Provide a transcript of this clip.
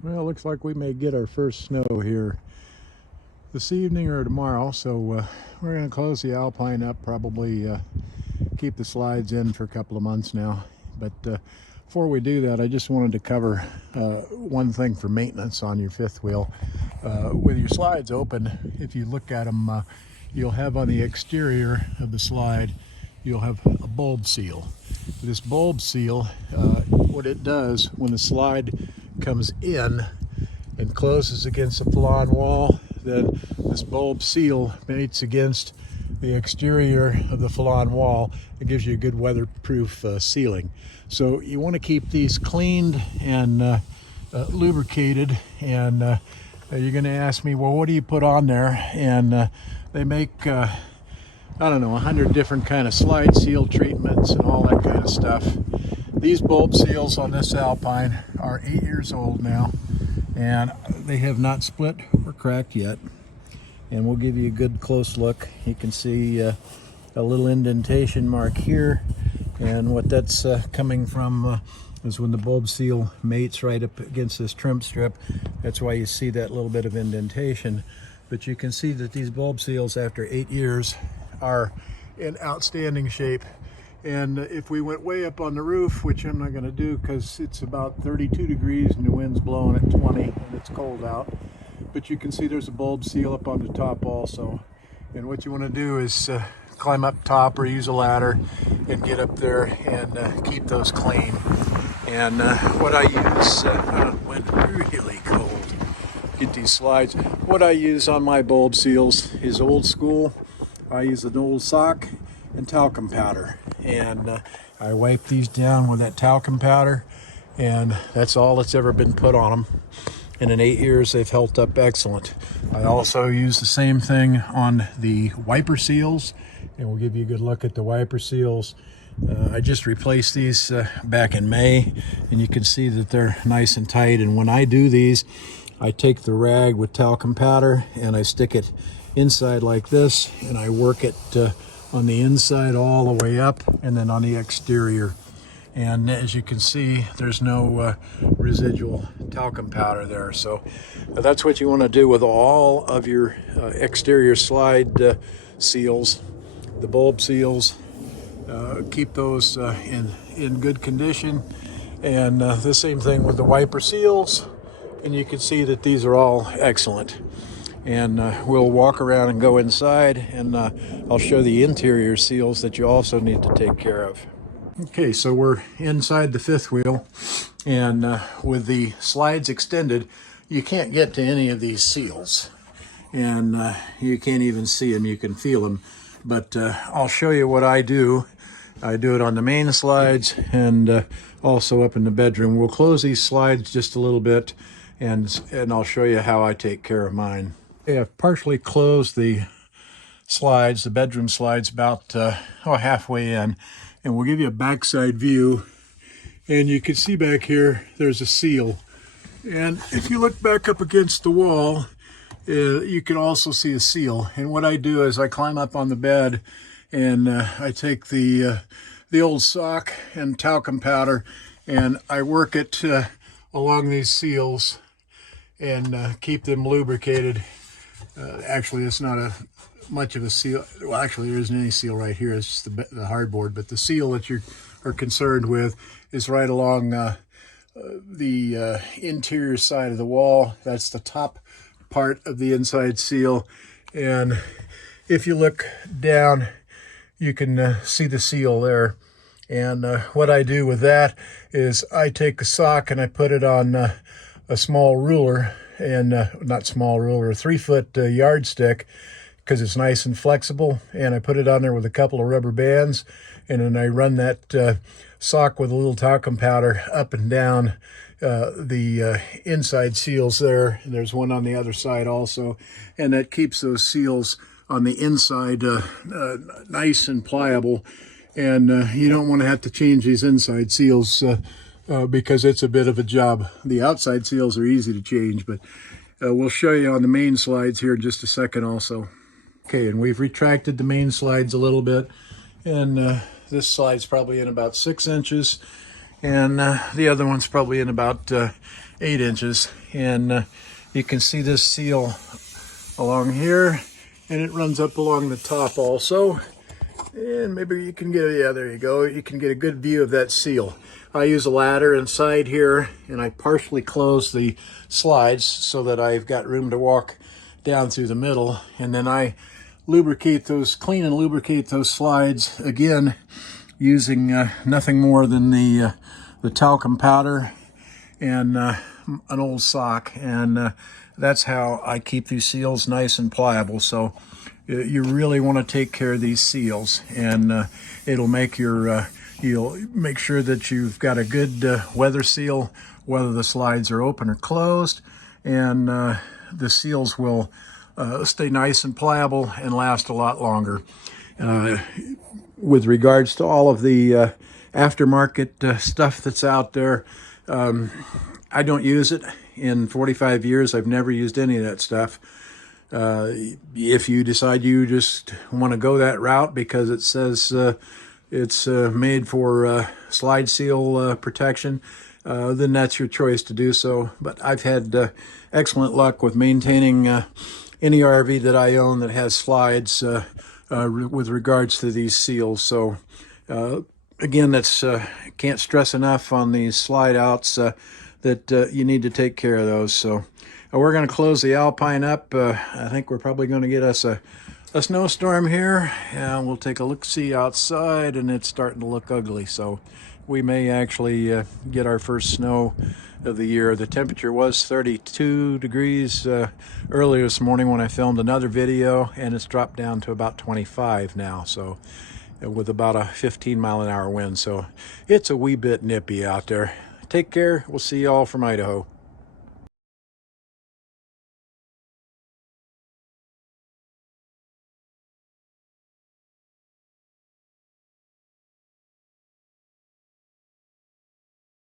Well, it looks like we may get our first snow here this evening or tomorrow, so we're going to close the Alpine up, probably keep the slides in for a couple of months now. But before we do that, I just wanted to cover one thing for maintenance on your fifth wheel. With your slides open, if you look at them, you'll have on the exterior of the slide, you'll have a bulb seal. This bulb seal, what it does when the slide comes in and closes against the Falon wall, then this bulb seal mates against the exterior of the Falon wall. It gives you a good weatherproof sealing. So you want to keep these cleaned and lubricated. And you're going to ask me, well, what do you put on there? And they make I don't know, 100 different kind of slide seal treatments and all that kind of stuff. These bulb seals on this Alpine are 8 years old now, and they have not split or cracked yet. And we'll give you a good close look. You can see a little indentation mark here, and what that's coming from is when the bulb seal mates right up against this trim strip. That's why you see that little bit of indentation. But you can see that these bulb seals after 8 years are in outstanding shape. And if we went way up on the roof, which I'm not going to do because it's about 32 degrees and the wind's blowing at 20 and it's cold out, but you can see there's a bulb seal up on the top also. And what you want to do is climb up top or use a ladder and get up there and keep those clean. And what I use, when really cold, get these slides, what I use on my bulb seals is old school. I use an old sock and talcum powder, and I wipe these down with that talcum powder, and that's all that's ever been put on them. And in 8 years they've held up excellent. I also use the same thing on the wiper seals, and we'll give you a good look at the wiper seals. I just replaced these back in May, and you can see that they're nice and tight. And when I do these, I take the rag with talcum powder and I stick it inside like this, and I work it on the inside all the way up and then on the exterior. And as you can see, there's no residual talcum powder there. So that's what you want to do with all of your exterior slide seals. The bulb seals, keep those in good condition. And the same thing with the wiper seals. And you can see that these are all excellent. And we'll walk around and go inside, and I'll show the interior seals that you also need to take care of. Okay, so we're inside the fifth wheel, and with the slides extended, you can't get to any of these seals, and you can't even see them. You can feel them, but I'll show you what I do. I do it on the main slides and also up in the bedroom. We'll close these slides just a little bit, and I'll show you how I take care of mine. I've partially closed the slides, the bedroom slides, about halfway in, and we'll give you a backside view. And you can see back here, there's a seal. And if you look back up against the wall, you can also see a seal. And what I do is I climb up on the bed, and I take the old sock and talcum powder, and I work it along these seals and keep them lubricated. Actually, it's not much of a seal. Well, actually, there isn't any seal right here. It's just the hardboard. But the seal that you are concerned with is right along the interior side of the wall. That's the top part of the inside seal. And if you look down, you can see the seal there. And what I do with that is I take a sock and I put it on a small ruler, and not small ruler, a 3-foot yardstick, because it's nice and flexible. And I put it on there with a couple of rubber bands, and then I run that sock with a little talcum powder up and down the inside seals there. And there's one on the other side also, and that keeps those seals on the inside nice and pliable. And you don't want to have to change these inside seals because it's a bit of a job. The outside seals are easy to change, but we'll show you on the main slides here in just a second also. Okay, and we've retracted the main slides a little bit, and this slide's probably in about 6 inches, and the other one's probably in about 8 inches. and you can see this seal along here, and it runs up along the top also. And maybe you can get, yeah, there you go. You can get a good view of that seal. I use a ladder inside here, and I partially close the slides so that I've got room to walk down through the middle. And then I lubricate those, clean and lubricate those slides again using nothing more than the talcum powder and an old sock. And that's how I keep these seals nice and pliable. So you really want to take care of these seals, and it'll make your you'll make sure that you've got a good weather seal, whether the slides are open or closed, and the seals will stay nice and pliable and last a lot longer. With regards to all of the aftermarket stuff that's out there, I don't use it. In 45 years, I've never used any of that stuff. If you decide you just want to go that route because it says it's made for slide seal protection, then that's your choice to do so. But I've had excellent luck with maintaining any RV that I own that has slides with regards to these seals. So again, that's can't stress enough on these slide outs that you need to take care of those. So we're going to close the Alpine up. I think we're probably going to get us a snowstorm here, and we'll take a look-see outside, and it's starting to look ugly. So we may actually get our first snow of the year. The temperature was 32 degrees earlier this morning when I filmed another video, and it's dropped down to about 25 now. So with about a 15-mile-an-hour wind. So it's a wee bit nippy out there. Take care. We'll see you all from Idaho.